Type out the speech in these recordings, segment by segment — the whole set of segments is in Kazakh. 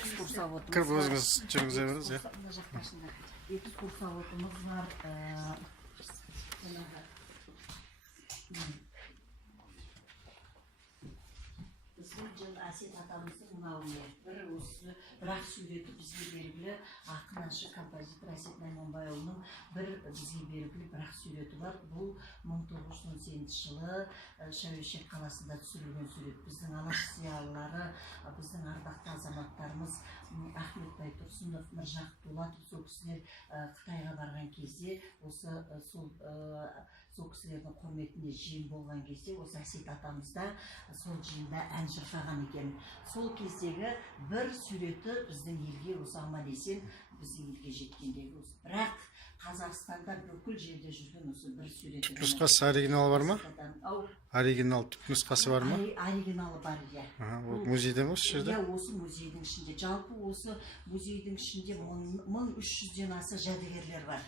кіріп өзіңіз жүргізе беріңіз, иә. Экскурсоводымыз бар. Біздің жыл Әсет атамыздың мынау бір осы бірақ суреті бізге белгілі ақын әнші композитор Әсет Найманбайұлының бір бізге белгілі бірақ суреті бар. Бұл 1918 жылы Шәуешек қаласында түсірілген сурет. Біздің алаш зиялылары, біздің ардақты азаматтарымыз Ахмет Байтұрсынов, Міржақып Дулатов, сол кісілер Қытайға барған кезде осы сол кісілердің құрметіне жиын болған кезде осы Әсет атамызда сол жиында ән шырқаған екен. Сол кездегі бір суреті біздің елге осы аман-есен біздің елге жеткендегі осы. Бірақ Қазақстанда бүкіл жерде жүрген осы бір суреті. Түпнұсқасы оригиналы бар ма? Оригинал түпнұсқасы бар ма? Оригиналы бар, иә. Музейде ме осы жерде? Иә, осы музейдің ішінде. Жалпы осы музейдің ішінде 1300-ден аса жәдігерлер бар.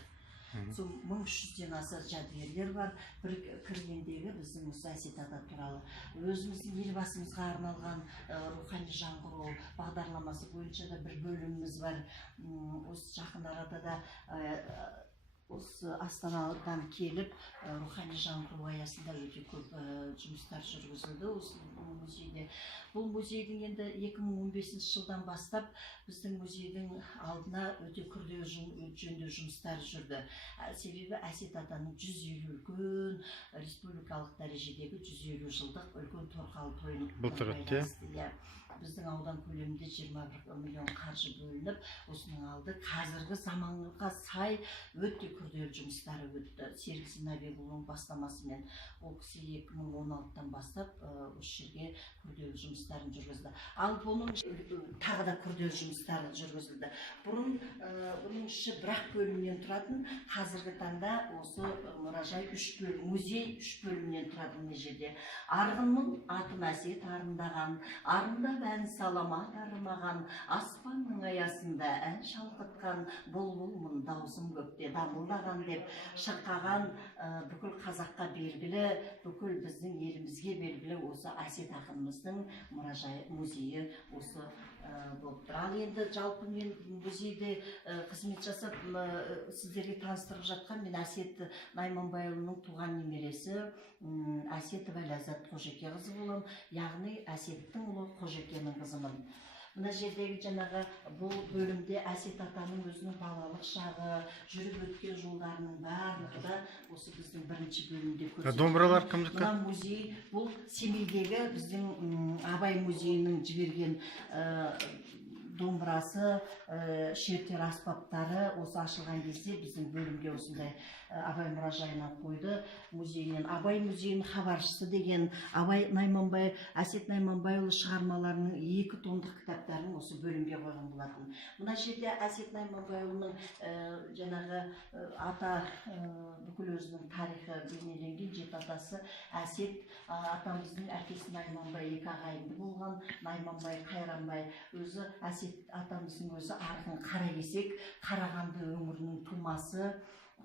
Сол 1300-ден аса жәдігерлер бар. Бір кіргендегі біздің осы Әсет ата туралы өзіміздің елбасымызға арналған рухани жаңғыру бағдарламасы бойынша да бір бөліміміз бар. Осы жақын арада да осы Астанадан келіп рухани жаңғыру аясында өте көп жұмыстар жүргізілді осы музейде. Бұл музейдің енді 2015 жылдан бастап біздің музейдің алдына өте күрделі жөндеу жұмыстары жүрді. Себебі Әсет атаның 150 үлкен республикалық дәрежедегі 150 жылдық үлкен торқалы тойын байланысты. Біздің аудан көлемінде 21 миллион қаржы бөлініп, осының алды қазіргі заманға сай өте күрделі жұмыстары өтті. Серік Зинабекұлының бастамасымен ол кісі 2016-тан бастап осы жерге күрделі жұмыстарын жүргізді. Ал бұның тағы да күрделі жұмыстары жүргізілді. Бұның іші бір-ақ бөлімнен тұратын, қазіргі таңда осы мұражай музей 3 бөлімнен тұратын мына жерде. Арғынның атын әсет арындаған, арында ән саламат арымаған, аспанның аясында ән шалқытқан, бұлбұлмын даусым көкте дамылдаған деп шырқаған бүкіл қазаққа белгілі, бүкіл біздің елімізге белгілі осы Әсет ақынымыздың музейі осы болып тұр. Ал енді жалпы мен музейде қызмет жасап сіздерге таныстырып жатқан мен Әсет Найманбайұлының туған немересі Әсетова Ләззат Қожекеқызы боламын, яғни Әсеттің ұлы Қожекенің қызымын. Мына жердегі жаңағы бұл бөлімде Әсет атаның өзінің балалық шағы, жүріп өткен жолдарының барлығы да осы біздің бірінші бөлімде көрсетілген. Домбыралар кімдікі? Мына музей бұл Семейдегі біздің Абай музейінің жіберген домбырасы, шертер аспаптары осы ашылған кезде біздің бөлімге осындай Абай мұражайына қойды. Музейінен Абай музейінің хабаршысы деген Әсет Найманбайұлы шығармаларының 2 томдық кітаптарын осы бөлімге қойған болатын. Мына жерде Әсет Найманбайұлының жаңағы ата бүкіл өзінің тарихы бейнеленген. Жеті атасы Әсет атамыздың әкесі Найманбай 2 ағайынды болған. Найманбай, Қайранбай, өзі Әсет атамыздың өзі Арғын Қаракесек, Қарағанды өңірінің тумасы.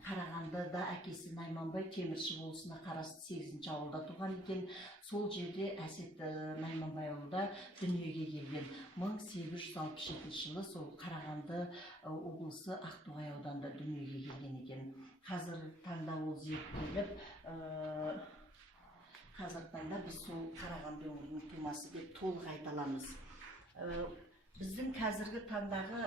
Қарағандыда әкесі Найманбай Темірші болысына қарасты 8-ші ауылда туған екен. Сол жерде Әсет Найманбайұлы дүниеге келген. 1867 жылы сол Қарағанды облысы Ақтоғай ауданында дүниеге келген екен. Қазіргі таңда ол зерттеліп, қазіргі таңда біз сол Қарағанды өңірінің тумасы деп толық айта аламыз. Біздің қазіргі таңдағы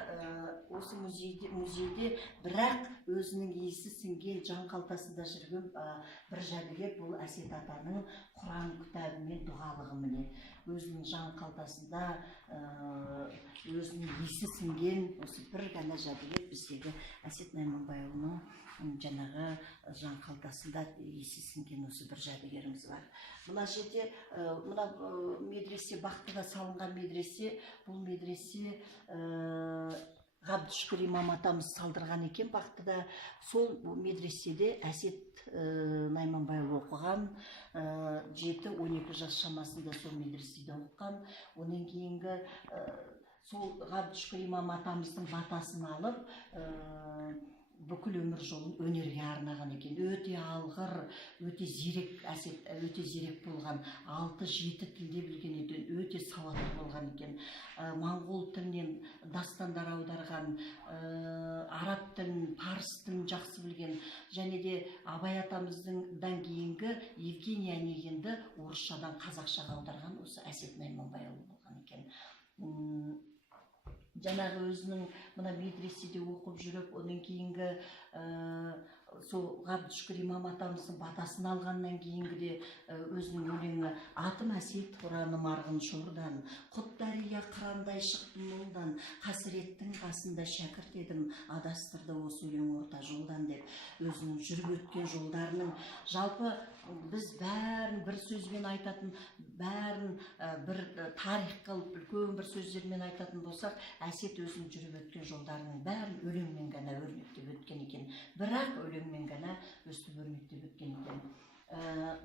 осы музейде бірақ өзінің иесі сіңген жан қалтасында жүрген бір жәдігер, бұл Әсет атаның Құран кітабы мен дұғалығы міне. Өзінің жан қалтасында өзінің иесі сіңген осы бір ғана жәдігер біздегі Әсет Найманбайұлының жаңағы жан қалтасында иесі сіңген осы бір жәдігеріміз бар. Мына жерде мына медресе, Бақтыда салынған медресе, бұл медресе Ғабдышкүр имам атамыз салдырған екен Бақтыда. Сол медреседе Әсет Найманбайұлы оқыған, 7-12 жас шамасында сол медреседе оқыған. Онан кейінгі сол Ғабдышкүр имам атамыздың батасын алып, бүкіл өмір жолын өнерге арнаған екен. Өте алғыр, өте зерек әсет, өте зерек болған, 6-7 тілде білген екен, өте сауатты болған екен. Моңғол тілінен дастандар аударған, араб тілін, парсы тілін жақсы білген, және де Абай атамыздан кейінгі Евгений Онегинді орысшадан қазақшаға аударған осы Әсет Найманбайұлы болған екен. Жаңағы өзінің мына медреседе оқып жүріп, оның кейінгі сол Ғабдышкүр имам атамыздың батасын алғаннан кейінгі де өзінің өлеңі атым әсет ұраным арғын шордан, құт дария қырандай шықтым молдан, қасіреттің қасында шәкірт едім, адастырды осы өлең орта жолдан деп өзінің жүріп өткен жолдарының, жалпы біз бәрін бір сөзбен айтатын, бәрін бір тарих қылып үлкен бір сөздермен айтатын болсақ, Әсет өзінің жүріп өткен жолдарының бәрін өлеңмен ғана өрнектеп өткен екен. Бірақ өлеңмен ғана өстіп өрнектеп өткен екен.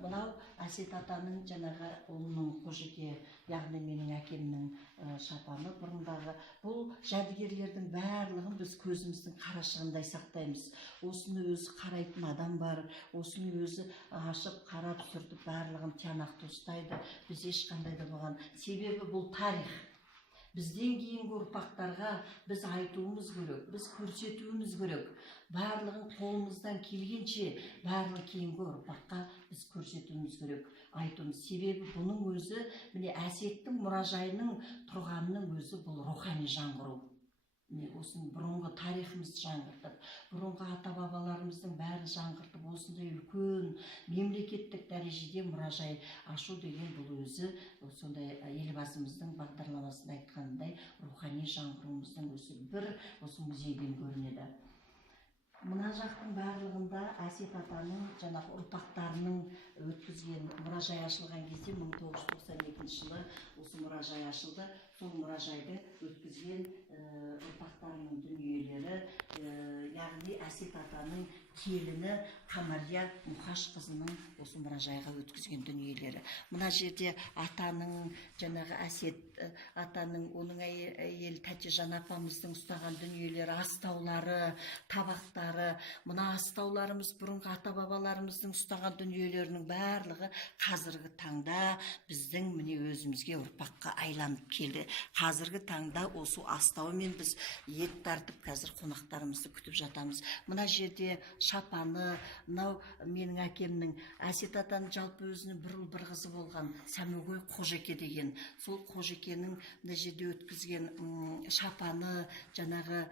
Мынау Әсет атаның жаңағы ұлының Қожеке, яғни менің әкемнің шапаны бұрындағы. Бұл жәдігерлердің барлығын біз көзіміздің қарашығындай сақтаймыз. Осыны өзі қарайтын адам бар, осыны өзі ашып, қарап, сүртіп, барлығын тиянақты ұстайды. Біз ешқандай да болған. Себебі бұл тарих. Бізден кейінгі ұрпақтарға біз айтуымыз керек, біз көрсетуіміз керек. Барлығын қолымыздан келгенше, барлығы кейінгі ұрпаққа біз көрсетуіміз керек, айтуымыз. Себебі бұның өзі, міне Әсеттің мұражайының тұрғанының өзі бұл рухани жаңғыру. Осының бұрынғы тарихымызды жаңғыртып, бұрынғы ата-бабаларымыздың бәрін жаңғыртып, осындай үлкен мемлекеттік дәрежеде мұражай ашу деген бұл өзі, сондай елбасымыздың бағдарламасында айтқандай, рухани жаңғыруымыздың өзі бір осы музейден көрінеді. Мына жақтың барлығында Әсет атаның жаңағы ұрпақтарының өткізген мұражай ашылған кезде 1992 жылы осы мұражай ашылды. Сол мұражайды өткізген ұрпақтарының дүниелері, яғни Әсет атаның келіні Қамария Мұқашқызының осы мұражайға өткізген дүниелері. Мына жерде атаның, жаңағы Әсет атаның, оның әйел Тәтежан апамыздың ұстаған дүниелері, астаулары, табақтары. Мына астауларымыз бұрынғы ата-бабаларымыздың ұстаған дүниелерінің барлығы қазіргі таңда біздің міне өзімізге ұрпаққа айланып келді. Қазіргі таңда осы астаумен біз ет тартып, қазір қонақтарымызды күтіп жатамыз. Мына жерде шапаны, мынау менің әкемнің, Әсет атаның жалпы өзінің бір ұл бір қызы болған Сәмегөй Қожеке деген. Сол Қожекенің мына жерде өткізген шапаны, жаңағы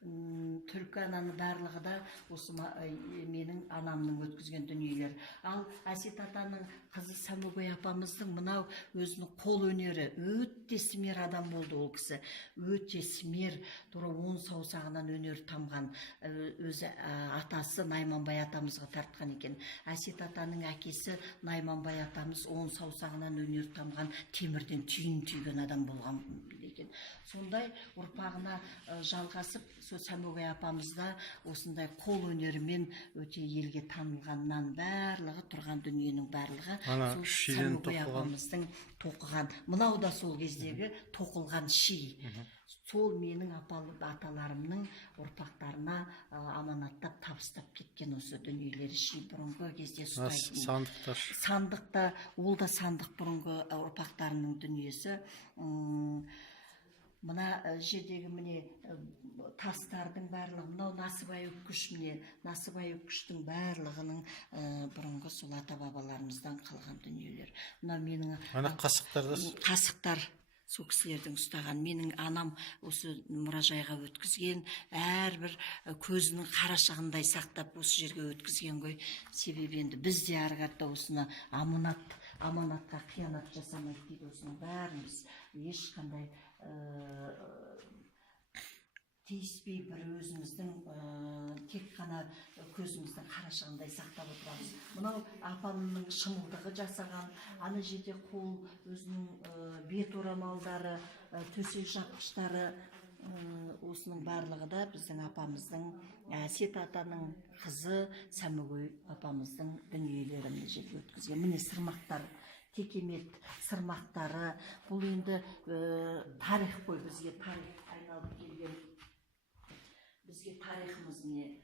Түлкі ананы барлығы да осы менің анамның өткізген дүниелер. Ал Әсет атаның қызы Сәмегөй апамыздың мынау өзінің қол өнері, өте сімер адам болды ол кісі. Өте сімер, тура 10 саусағынан өнер тамған. Өзі атасы Найманбай атамызға тартқан екен. Әсет атаның әкесі Найманбай атамыз 10 саусағынан өнер тамған, темірден түйін түйген адам болған екен. Сондай ұрпағына жалғасып, сол Сәмегөй апамызда осындай қол өнерімен өте елге танылғаннан барлығы, тұрған дүниенің барлығы сол Сәмегөй апамыздың тоқыған. Мынау да сол кездегі тоқылған ши. Сол менің аталарымның ұрпақтарына аманаттап, табыстап кеткен осы дүниелері ши. Бұрынғы кезде ұстайтын. Сандықтар. Сандықта, ол да сандық бұрынғы ұрпақтарының дүниесі. Мына жердегі міне тастардың барлығы, мынау Насыбай Өккіш, міне Насыбай Өккіштің барлығының бұрынғы сол ата-бабаларымыздан қалған дүниелер. Мына менің қасықтар, сол кісілердің ұстаған. Менің анам осы мұражайға өткізген, әрбір көзінің қарашығындай сақтап осы жерге өткізген ғой. Себебі енді біз де арғарда осыны аманатқа қиянат жасамайды дейді. Осының бәрін біз ешқандай тиіспей бір өзіміздің тек қана көзіміздің қарашығындай сақтап отырамыз. Мынау апамның шымылдығы жасаған, ана жерде қол өзінің бет орамалдары, төсек жапқыштары, осының барлығы да біздің апамыздың, Әсет атаның қызы Сәмегөй апамыздың дүниелері мына жерге өткізген. Міне сырмақтар, текемет сырмақтары, бұл енді тарих қой, бізге тарих айналып келген. бізге тарихымыз не.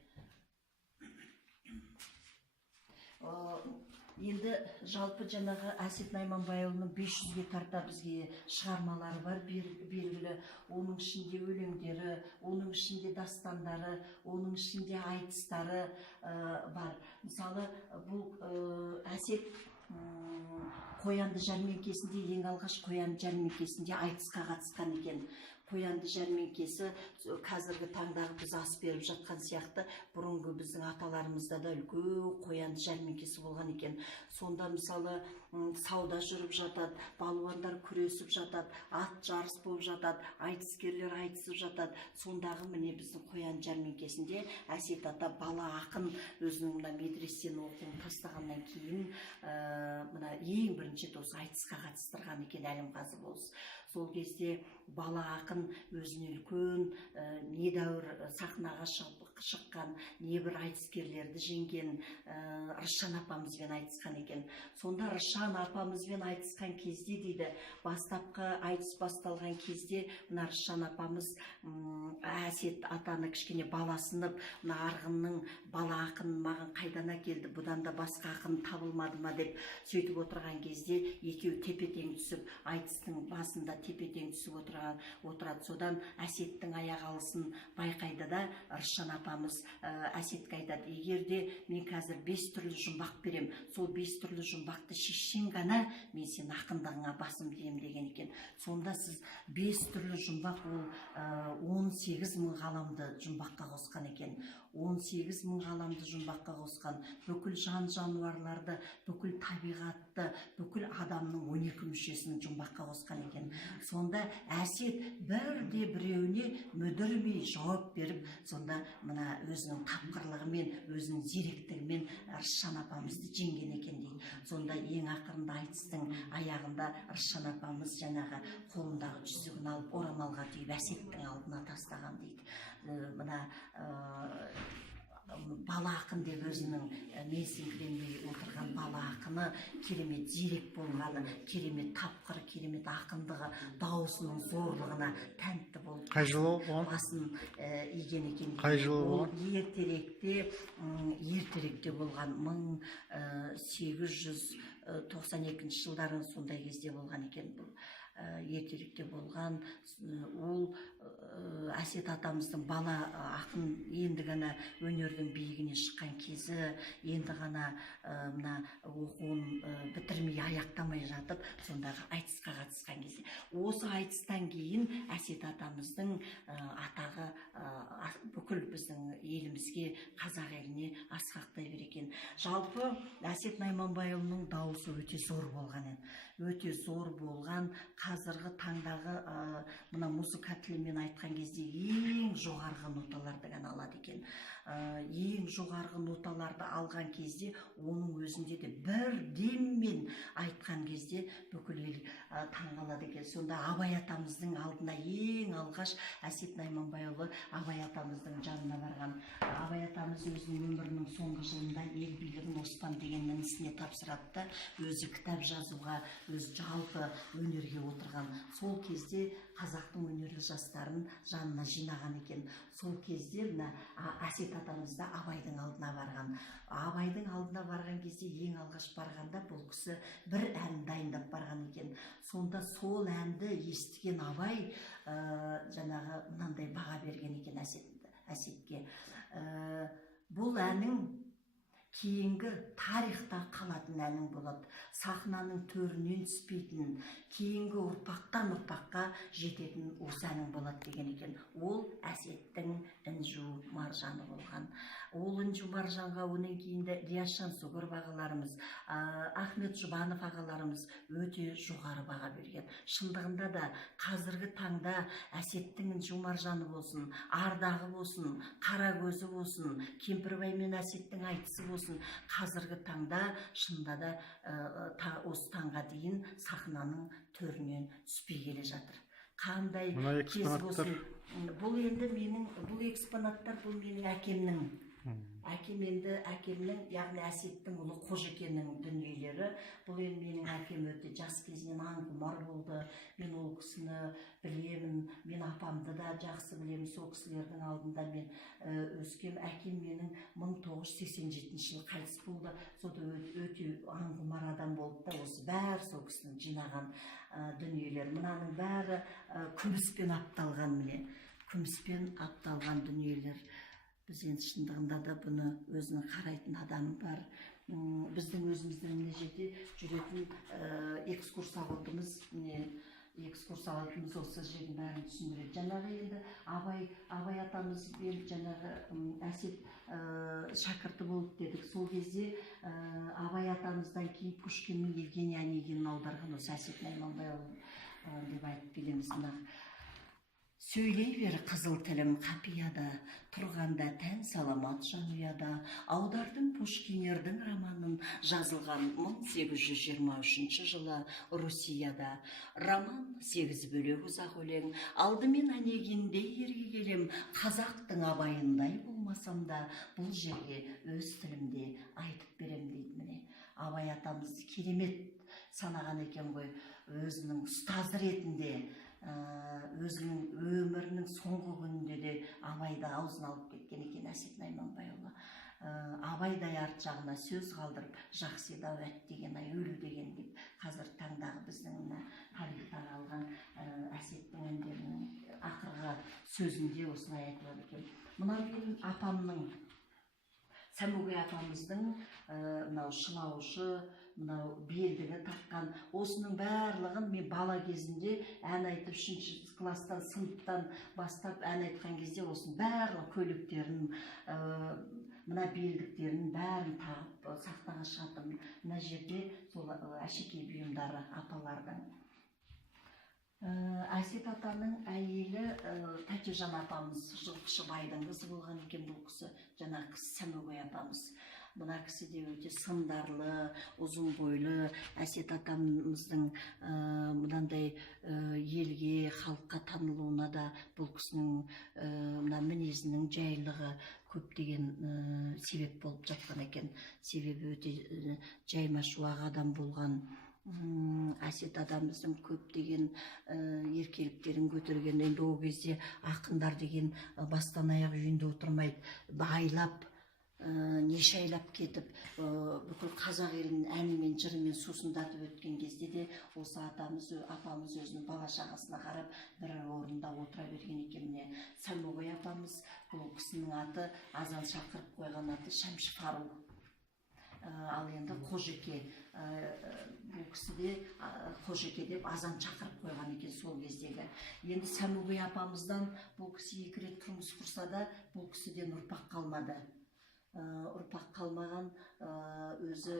Енді жалпы жаңағы Әсет Найманбайұлының 500-ге тарта бізге шығармалары бар, белгілі. Оның ішінде өлеңдері, оның ішінде дастандары, оның ішінде айтыстары бар. Мысалы, бұл Әсет Қоянды жәрмеңкесінде, ең алғаш Қоянды жәрмеңкесінде айтысқа қатысқан екен. Қоянды жәрмеңкесі қазіргі таңдағы біз ас беріп жатқан сияқты, бұрынғы біздің аталарымызда да үлкен Қоянды жәрмеңкесі болған екен. Сонда мысалы сауда жүріп жатады, балуандар күресіп жатады, ат жарыс болып жатады, айтыскерлер айтысып жатады. Сондағы міне біздің Қоянды жәрмеңкесінде Әсет ата бала ақын өзінің мына медресені оқуын тастағаннан кейін мына ең бірінші осы айтысқа қатыстырған екен Әлімғазы болыс. Сол кезде бала ақын өзіне үлкен недәуір сахнаға шыққан, небір айтыскерлерді жеңген Рысжан апамызбен айтысқан екен. Сонда Рысжан апамызбен айтысқан кезде дейді, бастапқы айтыс басталған кезде мына Рысжан апамыз Әсет атаны кішкене баласынып, мына арғынның бала ақын маған қайдан әкелді, бұдан да басқа ақын табылмады ма деп сөйтіп отырған кезде екеуі тепе-тең түсіп, айтыстың басында тепе-тең түсіп отырады. Содан Әсеттің аяқ алысын байқайды да, Рысжан апамыз Әсетке айтады, егерде мен қазір 5 түрлі жұмбақ берем, сол 5 түрлі жұмбақты шешсең ғана мен сен ақындығыңа басым деймін деген екен. Сонда сіз 5 түрлі жұмбақ ол 18 мың ғаламды жұмбаққа қосқан екен. 18 мың ғаламды жұмбаққа қосқан, бүкіл жан жануарларды, бүкіл табиғатты, бүкіл адамның 12 мүшесін жұмбаққа қосқан екен. Сонда Әсет бірде біреуіне мүдірмей жауап беріп, сонда мына өзінің тапқырлығымен, өзінің зеректігімен Рысжан апамызды жеңген екен дейді. Сонда ең ақырында айтыстың аяғында Рысжан апамыз жаңағы қолындағы жүзігін алып орамалға түйіп Әсеттің алдына тастаған дейді. Мына бала ақын деп өзінің менсінкіленбей отырған бала ақыны, керемет зерек болғаны, керемет тапқыр, керемет ақындығы, дауысының зорлығына тәнті болып қай жылы болған? Басын иген екен. Қай жылы болған? Ертеректе болған, 1892 жылдардың сондай кезде болған екен бұл. Ертеректе болған. Ол Әсет атамыздың бала ақын енді ғана өнердің биігіне шыққан кезі, енді ғана мына оқуын бітірмей аяқтамай жатып, сондағы айтысқа қатысқан кезде. Осы айтыстан кейін Әсет атамыздың атағы бүкіл біздің елімізге, қазақ еліне асқақтай берген. Жалпы Әсет Найманбайұлының дауысы өте зор болған еді. Өте зор болған, қазіргі таңдағы мына музыка тілімен айтқан кезде ең жоғарғы ноталарды ғана алады екен. Ең жоғарғы ноталарды алған кезде оның өзінде де бір деммен айтқан кезде бүкіл ел таңғалады екен. Сонда Абай атамыздың алдына ең алғаш Әсет Найманбайұлы Абай атамыздың жанына барған. Абай атамыз өзінің өмірінің соңғы жылында ел билігін Оспан деген інісіне тапсырады да, өзі кітап жазуға, өз жалпы өнерге отырған. Сол кезде қазақтың өнерлі жастарын жанына жинаған екен. Сол кезде Әсет атамыз да Абайдың алдына барған. Абайдың алдына барған кезде ең алғаш барғанда бұл кісі бір ән дайындап барған екен. Сонда сол әнді естіген Абай жаңағы мынандай баға берген екен Әсетке. Бұл әнің кейінгі тарихта қалатын әнің болады. Сахнаның төрінен түспейтін, кейінгі ұрпақтан ұрпаққа жететін осы әнің болады деген екен. Ол Әсеттің інжу маржаны болған. Ол інжу маржанға онан кейінді Риязжан Сүгіров ағаларымыз, Ахмет Жұбанов ағаларымыз өте жоғары баға берген. Шындығында да қазіргі таңда Әсеттің інжу маржаны болсын, Ардағы болсын, Қарагөзі болсын, Кемпірбай мен Әсеттің айтысы болсын, қазіргі таңда шынында да осы таңға дейін сахнаның төрінен түспей келе жатыр. Қандай кез болсын. Бұл енді бұл экспонаттар бұл менің әкемнің Әкем енді әкемнің, яғни Әсеттің ұлы Қожекеннің дүниелері. Бұл енді менің әкем өте жас кезінен аңқұмар болды. Мен ол кісіні білемін, мен апамды да жақсы білемін. Сол кісілердің алдында мен өскем. Әкем менің 1987 жылы қайтыс болды. Сода өте аңқұмар адам болды да, осы бәрі сол кісінің жинаған дүниелер. Мынаның бәрі күміспен апталған, міне күміспен апталған дүниелер. Біз енді шындығында да бұны өзінің қарайтын адамы бар. Біздің өзіміздің мына жерде жүретін экскурсоводымыз, экскурсоводымыз осы жердің бәрін түсіндіреді. Жаңағы енді Абай атамыз бен жаңағы Әсет шәкірті болды дедік. Сол кезде Абай атамыздан кейін Пушкиннің Евгений Онегинін аударған осы Әсет Найманбайұлы деп айтып келеміз. Сөйлей бер қызыл тілім қапияда, тұрғанда тән саламат жанұяда. Аудардың Пушкинердің романын, жазылған 1823 жылы Русияда. Роман 8 бөлек ұзақ өлең, алдымен Онегиндей ерге келем, қазақтың Абайындай болмасам да, бұл жерге өз тілімде айтып берем дейді. Міне Абай атамызды керемет санаған екен ғой, өзінің ұстазы ретінде. Өзінің өмірінің соңғы күнінде де Абайды аузына алып кеткен екен Әсет Найманбайұлы. Абайдай арт жағына сөз қалдырып, жақсы еді әттеген ай өлі деген деп, қазір таңдағы біздің тарихтан алған Әсеттің үндерінің ақырғы сөзінде осылай айтылады екен. Мына менің апамның, Сәмөгей апамыздың мынау шылаушы, мынау белдігі таққан, осының барлығын мен бала кезінде ән айтып 3-ші класстан, сыныптан бастап ән айтқан кезде осының барлық көйлектерін, мына белдіктерін бәрін тағып сахнаға шығатырмын. Мына жерде сол әшекей бұйымдары апалардың. Әсет атаның әйелі Тәкежан апамыз, жылқышы байдың қызы болған екен. Бұл кісі жаңағы кісі Сәмөгей апамыз. Мына кісі де өте сындарлы, ұзын бойлы. Әсет атамыздың мынандай елге, халыққа танылуына да бұл кісінің мына мінезінің жайлығы көптеген себеп болып жатқан екен. Себебі өте жайма шуақ адам болған. Әсет атамыздың көптеген еркеліктерін көтерген. Енді ол кезде ақындар деген бастан аяқ үйінде отырмайды, байлап, неше айлап кетіп, бүкіл қазақ елін әнімен, жырымен сусындатып өткен кезде де осы апамыз өзінің бала шағасына қарап бір орында отыра берген екен. Сәмөгей апамыз, бұл кісінің аты, азан шақырып қойған аты Шәмші Фару. Ал енді Қожеке, бұл кісі де Қожеке деп азан шақырып қойған екен сол кездегі. Енді Сәмөгей апамыздан бұл кісі 2 рет тұрмыс құрса да, бұл кісіден ұрпақ қалмады. Ұрпақ қалмаған, өзі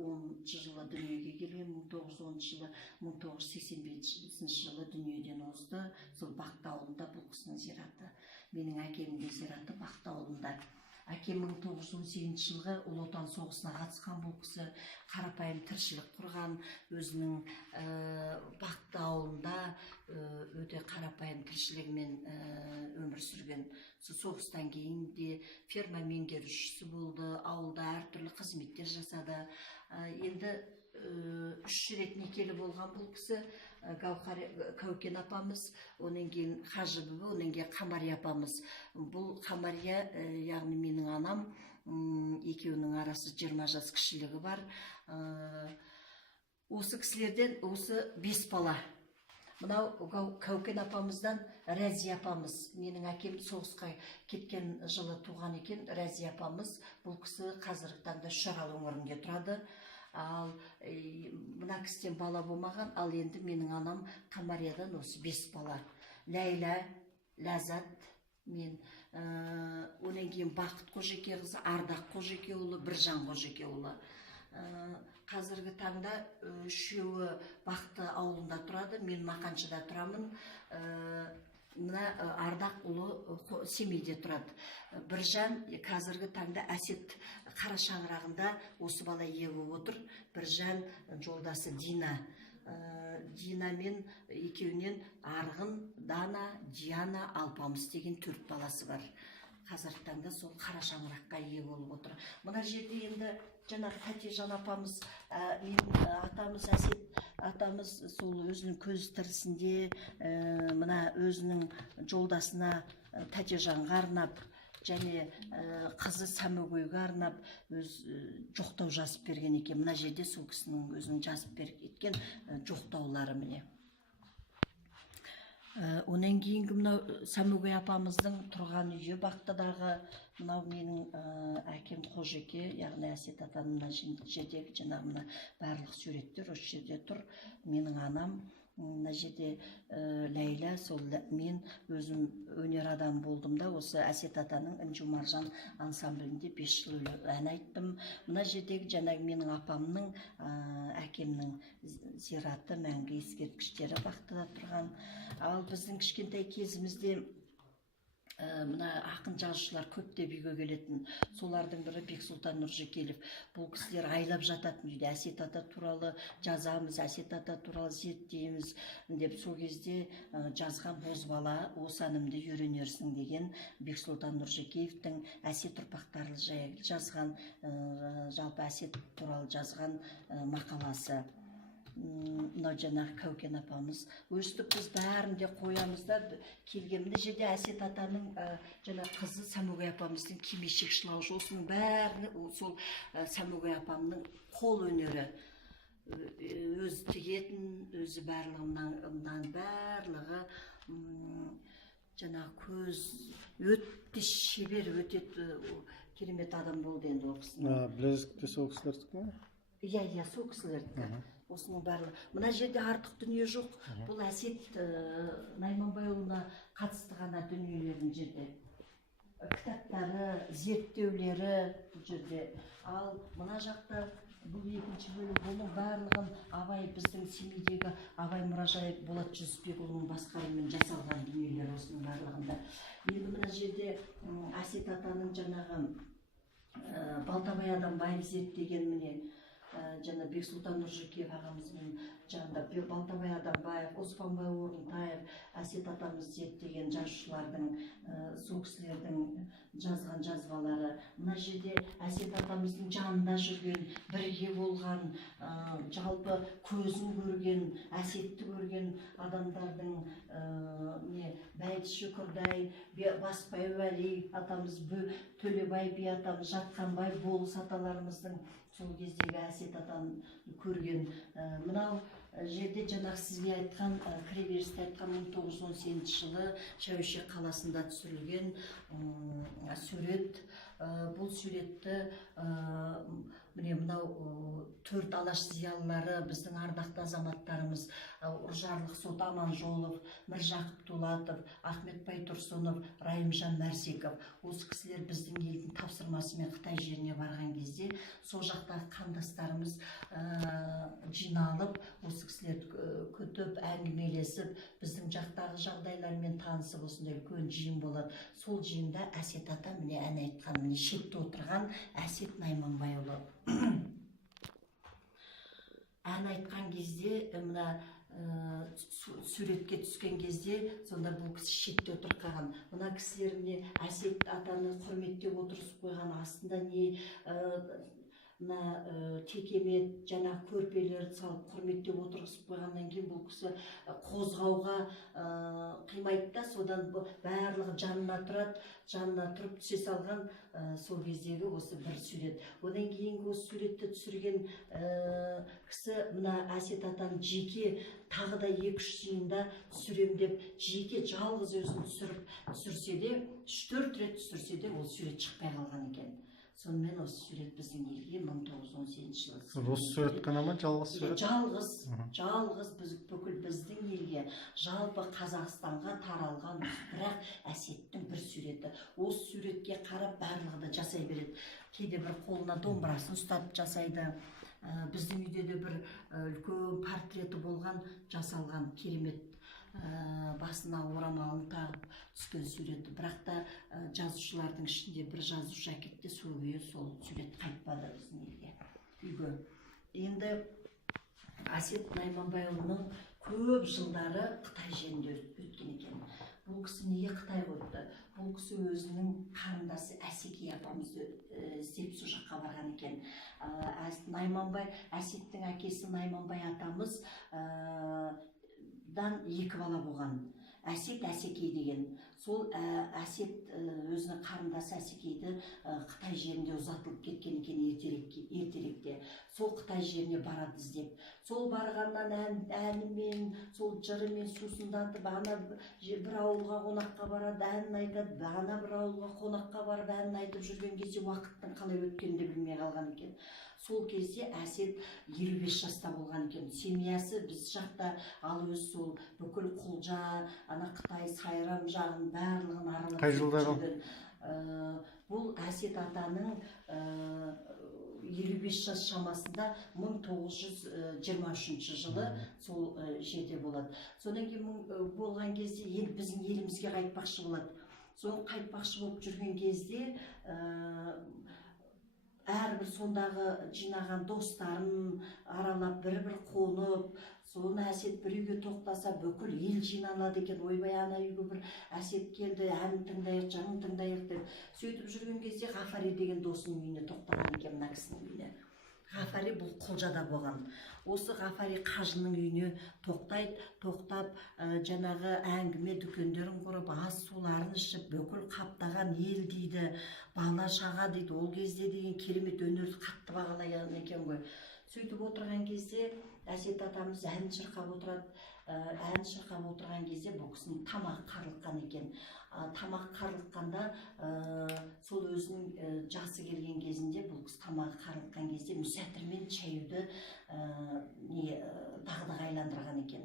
10 жылы дүниеге келген, 1910 жылы, 1985 жылы дүниеден озды. Сол Бақты ауылында бұл кісінің зираты. Менің әкемнің зираты Бақты ауылында. Әкем 1918 жылғы Ұлы Отан соғысына қатысқан. Бұл кісі қарапайым тіршілік құрған, өзінің Бақты ауылында өте қарапайым тіршілігімен өмір сүрген. Соғыстан кейін де ферма меңгерушісі болды, ауылда әртүрлі қызметтер жасады. Енді 3 рет некелі болған бұл кісі. Кәукен апамыз, онан кейін Хажы бүбі, онан кейін Қамария апамыз. Бұл Қамария, яғни менің анам, екеуінің арасы 20 жас кішілігі бар. Осы кісілерден осы 5 бала. Мынау Кәукен апамыздан Рәзи апамыз. Менің әкем соғысқа кеткен жылы туған екен. Рәзи апамыз, бұл кісі қазіргі таңда Үшарал өңірінде тұрады. Ал мына кісіден бала болмаған, ал енді менің анам Қамариядан осы 5 бала. Ләйла, Ләзат, мен, онан кейін Бақыт Қожеке қызы, Ардақ Қожеке ұлы, Біржан Қожеке ұлы. Қазіргі таңда үшеуі Бақты ауылында тұрады, мен Мақаншыда тұрамын. Мына Ардақ ұлы Семейде тұрады. Біржан қазіргі таңда Әсет қара шаңырағында осы бала егіп отыр. Біржан жолдасы Дина. Дина мен екеуінен Арғын, Дана, Диана, Алпамыс деген 4 баласы бар. қазіргі таңда сол қара шаңыраққа ие болып отыр. Мына жерде енді жаңағы Тәтежан апамыз, менің атамыз Әсет атамыз сол өзінің көз тірісінде мына өзінің жолдасына Тәтежанға арнап және қызы Сәмөгөйге арнап өз жоқтау жазып берген екен. Мына жерде сол кісінің өзінің жазып берген жоқтаулары міне. Онан кейінгі мынау Сәмөгөй апамыздың тұрған үйі Бақтыдағы мынау менің әкем Қожеке, яғни Әсет атаның мына жердегі жаңағы мына барлық суреттер осы жерде тұр. Менің анам мына жерде Ләйла, сол мен өзім өнер адам болдым да, осы Әсет атаның Інжу Маржан ансамблінде 5 жыл ән айттым. Мына жердегі жаңағы менің апамның, әкемнің зираты, мәңгі ескерткіштері Бақтыда тұрған. Ал біздің кішкентай кезімізде мына ақын жазушылар көптеп үйге келетін. Солардың бірі Бексұлтан Нұржекелов. Бұл кісілер айлап жататын үйде. Әсет ата туралы жазамыз, Әсет ата туралы зерттейміз деп сол кезде жазған Бозбала осы әнімді үйренерсің деген Бексұлтан Нұржекеевтің Әсет ұрпақтары жайлы жазған, жалпы Әсет туралы жазған мақаласы. Мынау жаңағы Кәукен апамыз. Өстіп біз бәрін де қоямыз да, келгенде жерде Әсет атаның жаңа қызы Сәмөгөй апамыздың кимешек шылаушы, осының бәрі сол Сәмөгөй апамның қол өнері. Өзі тігетін, өзі барлығынан барлығы жаңа көз өтті шебер, өте керемет адам болды енді ол кісінің. Білезікте сол кісілердікі ме? Иә, сол кісілердікі. Осының барлығы. Мына жерде артық дүние жоқ. Бұл Әсет Найманбайұлына қатысты ғана дүниелердің жерде. Кітаптары, зерттеулері бұл жерде. Ал мына жақта бұл екінші бөлім, бұның барлығын Абай, біздің Семейдегі Абай мұражайы Болат Жүсіпбекұлының басқаруымен жасалған дүниелер осының барлығында. Енді мына жерде Әсет атаның жаңағы Балтабай адам байып зерттеген міне жаңа Бексұлтан Нұржекеев ағамызмен жанында Балтабай Адамбаев, Оспанбай Орынтаев, Әсет атамыз зерттеген жазушылардың, сол кісілердің жазған жазбалары. Мына жерде Әсет атамыздың жанында жүрген, бірге болған, жалпы көзін көрген, Әсетті көрген адамдардың Бәйдіші Күрдай, Басбай Уәли атамыз, Төлебай би атамыз, Жатқанбай болыс аталарымыздың сол кездегі Әсет атаны көрген. Мынау жерде жаңағы сізге айтқан, кіреберісте айтқан 1918 жылы Шәуешек қаласында түсірілген сурет. Бұл суретті міне мынау төрт алаш зиялылары, біздің ардақты азаматтарымыз Ұржарлық Сот Аманжолов, Міржақып Дулатов, Ахмет Байтұрсынов, Райымжан Мәрсеков. Осы кісілер біздің елдің тапсырмасымен Қытай жеріне барған кезде сол жақтағы қандастарымыз жиналып, осы кісілерді күтіп, әңгімелесіп, біздің жақтағы жағдайлармен танысып, осындай үлкен жиын болады. Сол жиында Әсет ата міне ән айтқан, міне шетте отырған Әсет Найманбайұлы. Ән айтқан кезде, мына суретке түскен кезде, сонда бұл кісі шетте отырып қалған. Мына кісілер міне Әсет атаны құрметтеп отырысып қойған, астында не текемет, жаңа көрпелерді салып құрметтеп отырғызып қойғаннан кейін бұл кісі қозғауға қимайды да, содан барлығы жанына тұрып түсе салған сол кездегі осы бір сурет. Одан кейінгі осы суретті түсірген кісі мына Әсет атаны жеке тағы да 2-3 жиында түсірем деп жеке жалғыз өзін түсірсе де, 3-4 рет түсірсе де ол сурет шықпай қалған екен. Сонымен осы сурет біздің елге 1918 жылы. Осы сурет қана ма, жалғыз сурет? Жалғыз бүкіл біздің елге, жалпы Қазақстанға таралған бірақ Әсеттің бір суреті. Осы суретке қарап барлығы да жасай береді. Кейде бір қолына домбырасын ұстап жасайды. Біздің үйде де бір үлкен портреті болған, жасалған керемет. Басына орамалын тағып түскен суреті. Бірақ та жазушылардың ішінде бір жазушы әкетті, сол сурет қайтпады біздің елге, үйге. Енді Әсет Найманбайұлының көп жылдары Қытай жерінде өткен екен. бұл кісі неге Қытай қойыпты? Бұл кісі өзінің қарындасы Әсеке апамызды іздеп сол жаққа барған екен. Найманбай, Әсеттің әкесі Найманбай атамыз дан 2 бала болған. Әсет, Әсеке деген. Сол Әсет өзінің қарындасы Әсекейді Қытай жерінде ұзатылып кеткен екен ертеректе. Сол Қытай жеріне барады іздеп. Сол барғаннан әнімен, сол жырымен сусындатып, ана бір ауылға қонаққа барады, әнін айтады, ана бір ауылға қонаққа барып әнін айтып жүрген кезде уақыттың қалай өткенін де білмей қалған екен. Сол кезде Әсет 55 жаста болған екен. Семьясы біз жақта, ал өз сол бүкіл Құлжа, ана Қытай, Сайрам жағын барлығын аралап қай жылдары? Бұл Әсет атаның 55 жас шамасында 1923 жылы сол жерде болады. Содан кейін болған кезде енді біздің елімізге қайтпақшы болады. Соны қайтпақшы болып жүрген кезде әрбір сондағы жинаған достарын аралап бір-бір қонып, соны Әсет бір үйге тоқтаса, бүкіл ел жиналады екен. Ойбай, ана үйге бір Әсет келді, әнін тыңдайық, жанын тыңдайық деп. Сөйтіп жүрген кезде Ғафари деген досының үйіне тоқтаған екен, мына кісінің үйіне. Ғафари бұл Құлжада болған. Осы Ғафари қажының үйіне тоқтап, жаңағы әңгіме дүкендерін құрып, ас суларын ішіп, бүкіл қаптаған ел дейді, бала шаға дейді. Ол кезде деген керемет өнерді қатты бағалаған екен ғой. Сөйтіп отырған кезде Әсет атамыз ән шырқап отырады. Ән шырқап отырған кезде бұл кісінің тамағы қарылыққан екен. Тамақ қарылыққанда сол өзінің жасы келген кезінде бұл кісі тамағы қарылыққан кезде мүсәтірмен шаюды дағдығайландырған екен.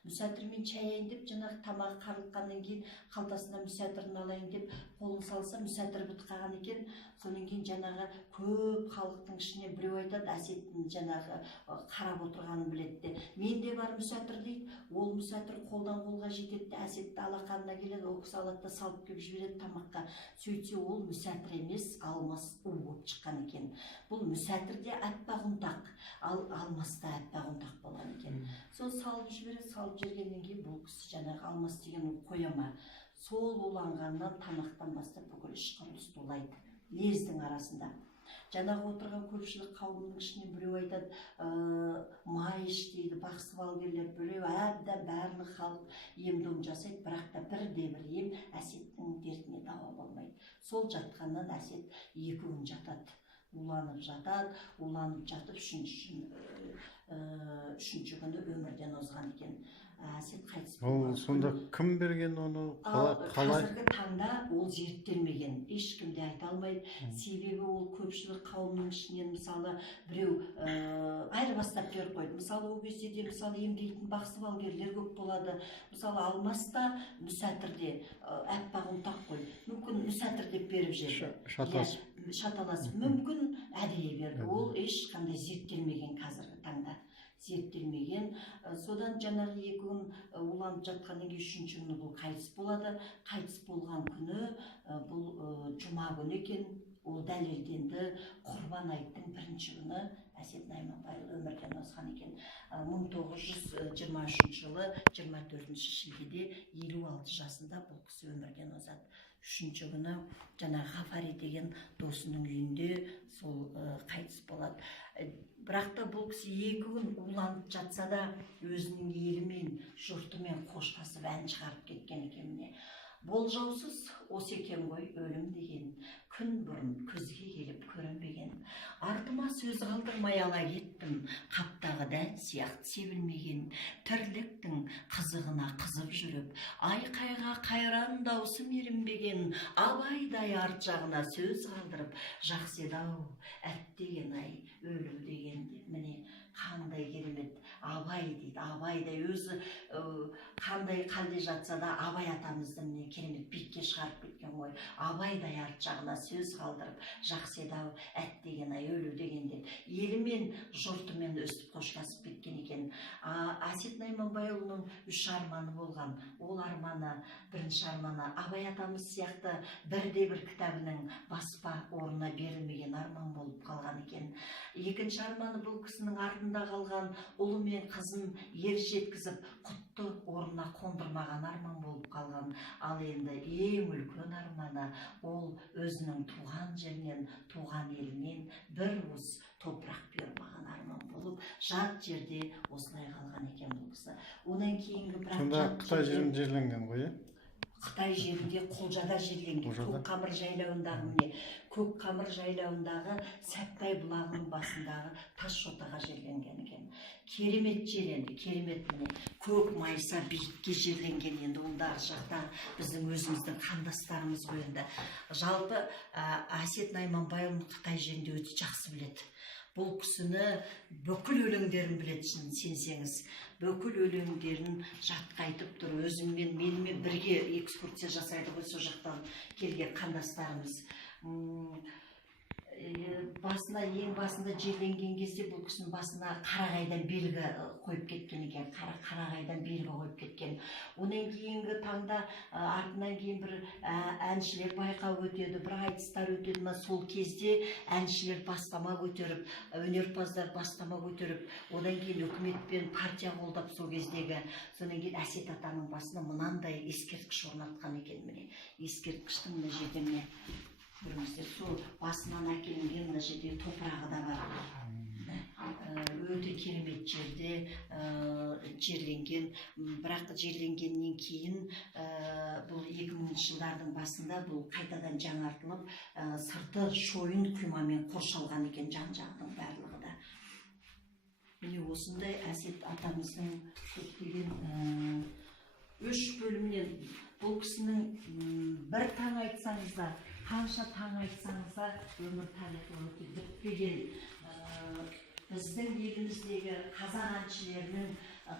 Мүсәтірмен шаяйын деп, жаңағы тамағы қарылыққаннан кейін қалтасына мүсәтірін алайын деп қолын салса, мүсәтір бітіп қалған екен. Содан кейін жаңағы көп халықтың ішіне біреу айтады, Әсеттің жаңағы қарап отырғанын біледі де. Менде бар мүсәтір дейді. Ол мүсәтір қолдан қолға жетеді, Әсетті алақанына келеді, ол кісі алады да салып келіп жібереді тамаққа. Сөйтсе ол мүсәтір емес, алмас у болып шыққан екен. Бұл мүсәтірде аппақ ұнтақ, ал алмаста аппақ ұнтақ болған екен. Сол салып жібереді, салып жібергеннен кейін бұл кісі жаңағы алмас деген қояма. Сол уланғаннан тамақтан бастап бүкіл іш құрылыс улайды. Лездің арасында. Жаңағы отырған көпшілік қауымның ішіне біреу айтады, май іш дейді, бақсы балгерлер, біреу әбден барлық халық ем-дом жасайды, бірақ та бірде-бір ем Әсеттің дертіне дауа болмайды. Сол жатқаннан Әсет 2 күн жатады. Уланып жатады, уланып жатып, үшінші күні өмірден озған екен. Әсет қайтыс болған. Ол сонда кім берген оны? Қазіргі таңда ол зерттелмеген, ешкім де айта алмайды. Себебі ол көпшілік қауымның ішінен мысалы біреу айырбастап беріп қойды. Мысалы ол кезде де мысалы емдейтін бақсы балгерлер көп болады. Мысалы алмаста мүсәтірде аппақ ұнтақ қой. Мүмкін мүсәтір деп беріп жерді. Шаталасып. Мүмкін әдейі берді. Ол ешқандай зерттелмеген қазіргі таңда. Зерттелмеген. Содан жаңағы 2 күн уланып жатқаннан кейін 3-ші күні бұл қайтыс болады. Қайтыс болған күні бұл жұма күні екен. Ол дәлелденді. Құрбан айттың 1-ші күні Әсет Найманбай өмірден озған екен. 1923 жылы 24 шілдеде 56 жасында бұл кісі өмірден озады. 3-ші күні жаңағы Ғафари деген досының үйінде сол қайтыс болады. Бірақ та бұл кісі 2 күн уланып жатса да өзінің елімен, жұртымен қоштасып ән шығарып кеткен екен. Болжаусыз осы екен ғой өлім деген, күн бұрын көзге келіп көрінбеген. Артыма сөз қалдырмай ала кеттім, қаптағы дән сияқты себілмеген. Тірліктің қызығына қызып жүріп, айқайға қайран даусым ерінбеген. Абайдай арт жағына сөз қалдырып, жақсы еді-ау, әттеген ай, өлу деген. Міне қандай керемет. Абай дейді, Абайдай өзі қандай қалде жатса да Абай атамызды міне керемет биікке шығарып кеткен ғой. Абайдай арт жағына сөз қалдырып, жақсы еді-ау, әттеген ай, өлу деген деп. Елімен, жұртымен өстіп қоштасып кеткен екен. Әсет Найманбайұлының 3 арманы болған. Ол арманы, 1-ші арманы Абай атамыз сияқты бірде-бір кітабының баспа орнына берілмеген арман болып қалған екен. 2-ші арманы бұл кісінің артында қалған ұлы мен қызын ер жеткізіп құтты орнына қондырмаған арман болып қалған. Ал енді ең үлкен арманы ол өзінің туған жерінен, туған елінен бір уыс топырақ бермаған арман болып, жат жерде осылай қалған екен бұл кісі. Одан кейінгі сонда Қытай жерінде жерленген ғой, Қытай жерінде Құлжада жерленген. Көкқамыр жайлауындағы міне, Көкқамыр жайлауындағы Сәттай бұлағының басындағы тас жотаға жерленген екен. Керемет жер енді, керемет міне. Көк майса биікке жерленген енді, ондағы жақта біздің өзіміздің қандастарымыз ғой енді. Жалпы Әсет Найманбайұлын Қытай жерінде өте жақсы біледі. Бұл кісіні бүкіл өлеңдерін біледі, шын сенсеңіз. Бүкіл өлеңдерін жатқа айтып тұр. Өзіммен, менімен бірге экскурсия жасайды ғой, сол жақтан келген қандастарымыз. Ең басында жерленген кезде бұл кісінің басына қарағайдан белгі қойып кеткен екен. Қарағайдан белгі қойып кеткен. Онан кейінгі таңда артынан кейін бір әншілер байқау өтеді, бір айтыстар өтеді ма, сол кезде әншілер бастама көтеріп, өнерпаздар бастама көтеріп, одан кейін үкімет пен партия қолдап сол кездегі. Содан кейін Әсет атаның басына мынандай ескерткіш орнатқан екен міне. Ескерткіштің мына жерде міне көріңіздер, сол басынан әкелінген мына жерде топырағы да бар. Өте керемет жерде жерленген. Бірақ жерленгеннен кейін бұл 2000 жылдардың басында бұл қайтадан жаңартылып, сырты шойын құймамен қоршалған екен, жан-жағының барлығы да. Міне осындай Әсет атамыздың көптеген 3 бөлімнен бұл кісінің бір таң айтсаңыздар, қанша таң айтсаңыздар, өмір тарихы өте бітпеген. Біздің еліміздегі қазақ әншілерінің,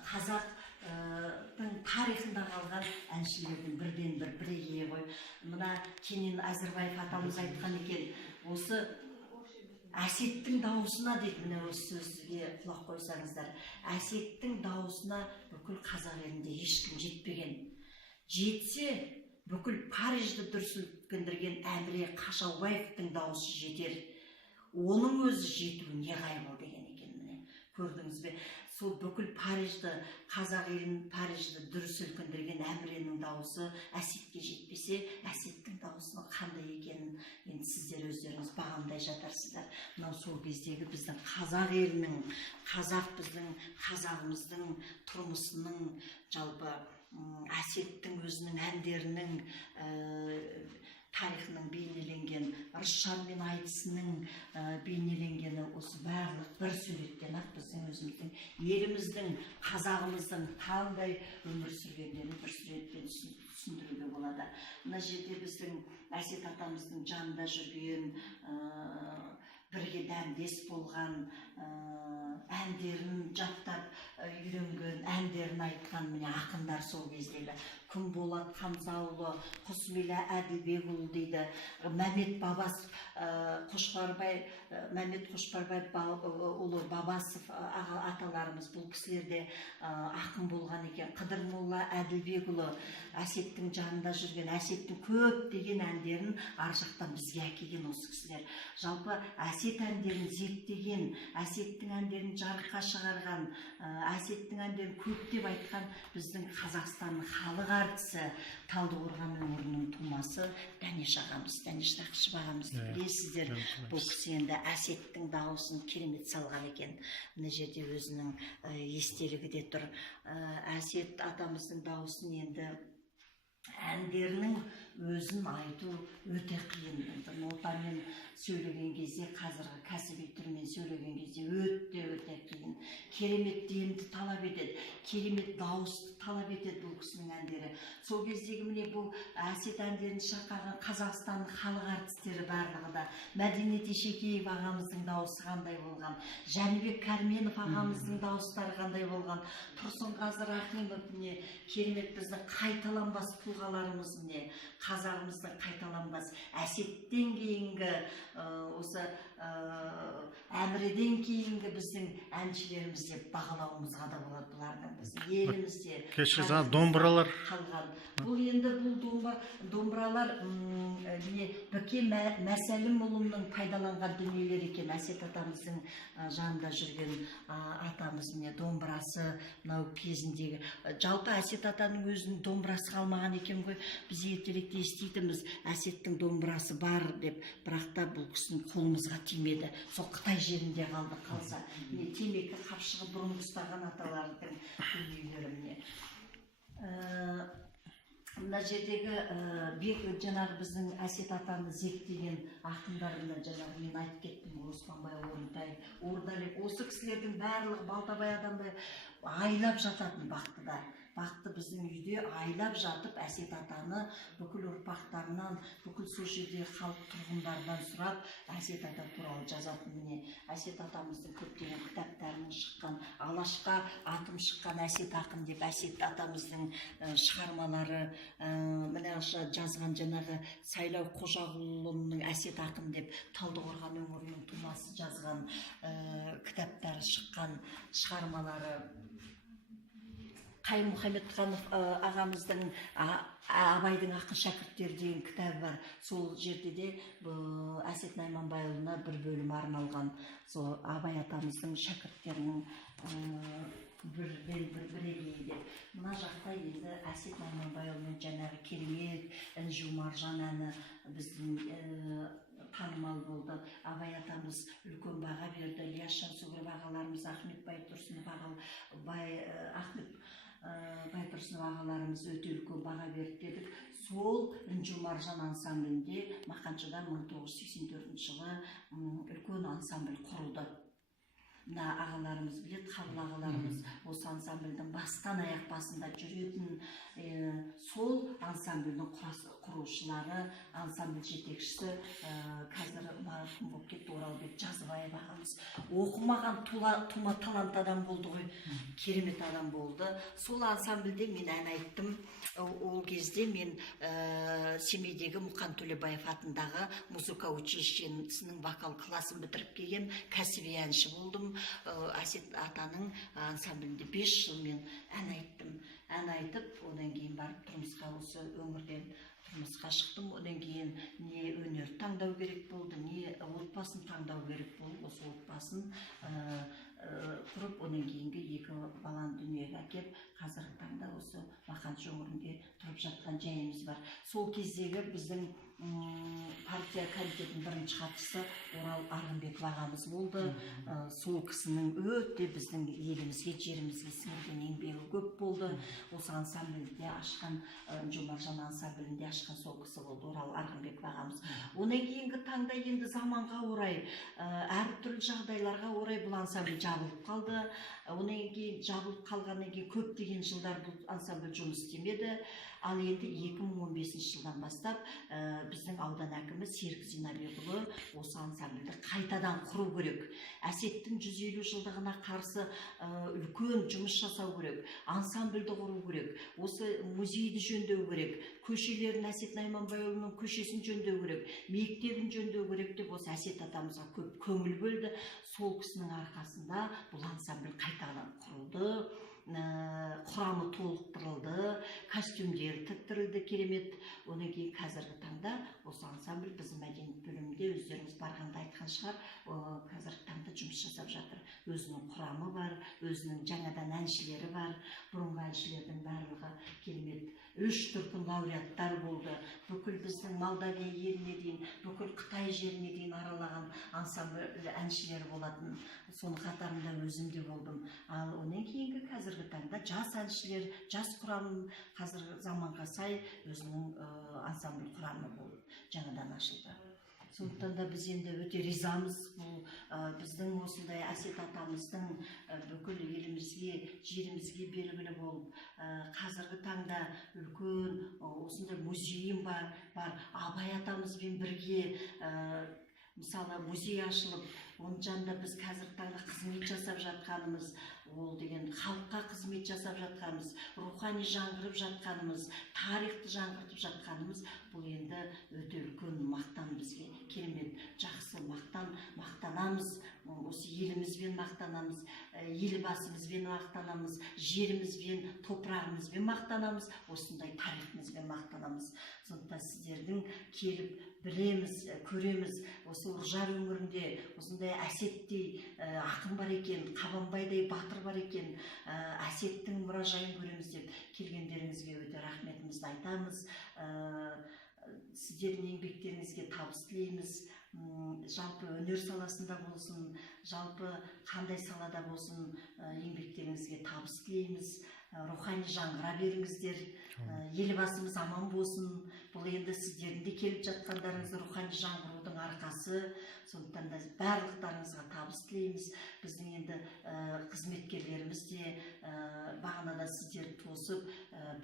қазақтың тарихында қалған әншілердің бірден бір бірегейі ғой. Мына Кенен Әзірбаев атамыз айтқан екен, осы Әсеттің дауысына дейді, міне осы сөзге құлақ қойсаңыздар, Әсеттің дауысына бүкіл қазақ елінде ешкім жетпеген. Жетсе, бүкіл Парижді дүрсілкіндірген Әміре Қашаубаевтың дауысы жетер. Оның өзі жетуі не қайбыл деген екен міне. Көрдіңіз бе? Сол бүкіл Парижді, қазақ елін Парижді дүрсілкіндірген Әміренің дауысы Әсетке жетпесе, Әсеттің даусының қандай екенін енді сіздер өздеріңіз бағамдай жатарсыздар. Мынау сол кездегі біздің қазақ елінің, біздің қазағымыздың тұрмысының, жалпы Әсеттің өзінің әндерінің тарихының бейнеленген, Рысжан мен айтысының бейнеленгені осы барлық бір суреттен ақ біздің өзіміздің еліміздің, қазағымыздың қандай өмір сүргендерін бір суретпен түсіндіруге болады. Мына жерде біздің Әсет атамыздың жанында жүрген, бірге дәмдес болған, әндерін жаттап үйренген, әндерін айтқан міне ақындар сол кездегі. Күнболат Хамзаұлы, Құсмила Әділбекұлы дейді. Мәмет Қошқарбай ұлы Бабасов аталарымыз, бұл кісілерде ақын болған екен. Қыдырмолла Әділбекұлы Әсеттің жанында жүрген, Әсеттің көп деген әндерін ар жақтан бізге әкелген осы кісілер. Жалпы Әсет әндерін зерттеген, Әсеттің әндерін жарыққа шығарған, Әсеттің әндерін көптеп айтқан біздің Қазақстанның халық артисі, Талдықорған өңірінің тумасы Дәнеш ағамыз, Дәнеш Нақышев ағамызды білесіздер. Бұл кісі енді Әсеттің дауысын керемет салған екен. Мына жерде өзінің естелігі де тұр. Әсет атамыздың дауысын енді әндерінің өзін айту өте қиын. Нотамен сөйлеген кезде, қазіргі кәсіби түрмен сөйлеген кезде өте қиын. Керемет демді талап етеді, керемет дауысты талап етеді бұл кісінің әндері. Сол кездегі міне бұл Әсет әндерін шырқаған Қазақстанның халық артистері барлығы да. Мәдениет Ешекеев ағамыздың дауысы қандай болған, Жәнібек Кәрменов ағамыздың дауыстары қандай болған, Тұрсынғазы Рахимов міне керемет біздің қайталанбас тұлғаларымыз міне қазағымыздың қайталанбас әсеттен кейінгі осы әмірден кейінгі біздің әншілеріміз деп бағалауымызға да болады бұлардың біздің елімізде кеше домбыралар қалған. Бұл енді бұл домбыралар міне Бөкен Мәсәлімұлының пайдаланған дүниелер екен. Әсет атамыздың жанында жүрген атамыз міне домбырасы мынау кезіндегі. Жалпы Әсет атаның өзінің домбырасы қалмаған екен ғой. Біз ертеректе еститінбіз Әсеттің домбырасы бар деп, бірақ та бұл кісінің қолымызға тимеді. Сол Қытай жерінде қалса. Темекі қапшығы бұрын ұстаған аталардың дүниелері міне. Мына жердегі жаңағы біздің Әсет атаны зерттеген ақындарында жаңағы мен айтып кеттім, Оспанбай Орынтай, Ордалек, осы кісілердің барлығы Балтабай адамдай айлап жататын бақты біздің үйде айлап жатып Әсет атаны бүкіл ұрпақтарынан, бүкіл сол жерде халық тұрғындардан сұрап Әсет ата туралы жазатын. Міне Әсет атамыздың көптеген кітаптарының шыққан, алашқа атым шыққан Әсет ақын деп Әсет атамыздың шығармалары, мына жазған жаңағы Сайлау Қожағұлының Әсет ақын деп Талдықорған өңірінің тумасы жазған кітаптары шыққан, шығармалары. Қайым Мұхамедханов ағамыздың Абайдың ақын шәкірттері деген кітабы бар. Сол жерде де Әсет Найманбайұлына бір бөлім арналған. Сол Абай атамыздың шәкірттерінің бірегейі деп. Мына жақта енді Әсет Найманбайұлының жаңағы керемет Інжу Маржан әні біздің танымал болды. Абай атамыз үлкен баға берді. Ілияс Жансүгіров ағаларымыз, Ахмет Байтұрсынов ағаларымыз өте үлкен баға берді дедік. Сол Інжу Маржан ансамблінде Мақаншыда 1984 жылы үлкен ансамбль құрылды. Мына ағаларымыз біледі, Қабыл ағаларымыз осы ансамбльдің бастан аяқ басында жүретін, сол ансамбльдің құрушылары, ансамбль жетекшісі қазір марқұм болып кетті Оралбек Жазыбаев ағамыз. Оқымаған тума талант адам болды ғой, керемет адам болды. Сол ансамбльде мен ән айттым. Ол кезде мен Семейдегі Мұқан Төлебаев атындағы музыка училищесінің вокал классын бітіріп келген кәсіби әнші болдым. Әсет атаның ансамблінде 5 жыл мен ән айттым. Ән айтып, одан кейін барып тұрмысқа, осы өңірден тұрмысқа шықтым. Одан кейін не өнер таңдау керек болды, не отбасын таңдау керек болды. Осы отбасын құрып, одан кейінгі 2 баланы дүниеге әкеп, қазіргі таңда осы Мақаншы өңірінде тұрып жатқан жайымыз бар. Сол кездегі біздің партия комитетінің бірінші хатшысы Орал Арғынбеков ағамыз болды. Сол кісінің өте біздің елімізге, жерімізге сіңірген еңбегі көп болды. Осы ансамбльде ашқан, Інжу Маржан ансамблінде ашқан сол кісі болды, Орал Арғынбеков ағамыз. Онан кейінгі таңда енді заманға орай, әртүрлі жағдайларға орай бұл ансамбль жабылып қалды. Онан кейін жабылып қалғаннан кейін көптеген жылдар бұл ансамбль жұмыс істемеді. Ал енді 2015 жылдан бастап біздің аудан әкімі Серік Зинабекұлы осы ансамбльді қайтадан құру керек. Әсеттің 150 жылдығына қарсы үлкен жұмыс жасау керек. Ансамбльді құру керек. Осы музейді жөндеу керек. Көшелерін, Әсет Найманбайұлының көшесін жөндеу керек. Мектебін жөндеу керек деп осы Әсет атамызға көп көңіл бөлді. Сол кісінің арқасында бұл ансамбль қайтадан құрылды. Құрамы толықтырылды, костюмдер тіктірілді керемет. Одан кейін қазіргі таңда осы ансамбль біздің мәдениет бөлімінде өздеріңіз барғанда айтқан шығар, қазіргі таңда жұмыс жасап жатыр. Өзінің құрамы бар, өзінің жаңадан әншілері бар. Бұрынғы әншілердің барлығы керемет. 3 дүркін лауреаттар болды. Бүкіл біздің Молдавия еліне дейін, бүкіл Қытай жеріне дейін аралаған ансамбль әншілері болатын. Соның қатарында өзім де болдым. Ал онан кейінгі қазіргі таңда жас әншілер, жас құрам қазіргі заманға сай өзінің ансамбль құрамы болып жаңадан ашылды. Сондықтан да біз енді өте ризамыз. Бұл біздің осындай Әсет атамыздың бүкіл елімізге, жерімізге белгілі болып, қазіргі таңда үлкен осындай музейім бар. Абай атамызбен бірге мысалы музей ашылып, оның жанында біз қазіргі таңда қызмет жасап жатқанымыз, ол деген халыққа қызмет жасап жатқанымыз, рухани жаңғырып жатқанымыз, тарихты жаңғыртып жатқанымыз, бұл енді өте үлкен мақтан бізге. Керемет, жақсы мақтанамыз. Осы елімізбен мақтанамыз, елбасымызбен мақтанамыз, жерімізбен, топырағымызбен мақтанамыз, осындай тарихымызбен мақтанамыз. Сондықтан сіздердің келіп білеміз, көреміз, осы Үржар өңірінде осындай әсеттей ақын бар екен, Қабанбайдай батыр бар екен, әсеттің мұражайын көреміз деп келгендеріңізге өте рахметімізді айтамыз. Сіздердің еңбектеріңізге табыс тілейміз. Жалпы өнер саласында болсын, жалпы қандай салада болсын, еңбектеріңізге табыс тілейміз. Рухани жаңғыра беріңіздер. Елбасымыз аман болсын. Бұл енді сіздердің де келіп жатқандарыңыз рухани жаңғырудың арқасы. Сондықтан да барлықтарыңызға табыс тілейміз. Біздің енді қызметкерлеріміз де бағанада сіздерді тосып,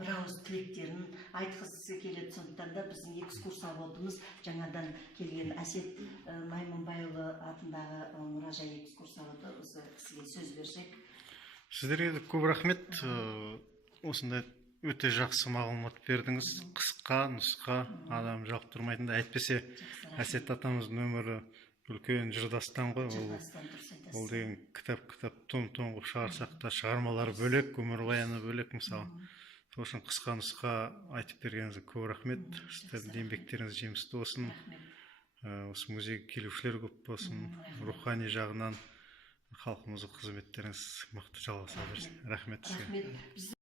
бір ауыз тілектерін айтқысы келеді. Сондықтан да біздің экскурсоводымыз жаңадан келген Әсет Маймонбайұлы атындағы мұражай экскурсоводы осы кісіге сөз берсек. Сіздерге көп рахмет. Осындай өте жақсы мағлұмат бердіңіз. Қысқа, нұсқа, адам жалықтырмайтындай. Әйтпесе Әсет атамыздың өмірі үлкен жырдастан ғой. Ол деген кітап том қылып шығарсақ та шығармалары бөлек, өмірбаяны бөлек мысалы. Сол үшін қысқа нұсқа айтып бергеніңізге көп рахмет. Сіздердің еңбектеріңіз жемісті болсын. Осы музейге келушілер көп болсын. Рухани жағынан халқымыздың қызметтеріңіз мықты жалғаса берсін. Рахмет сізге.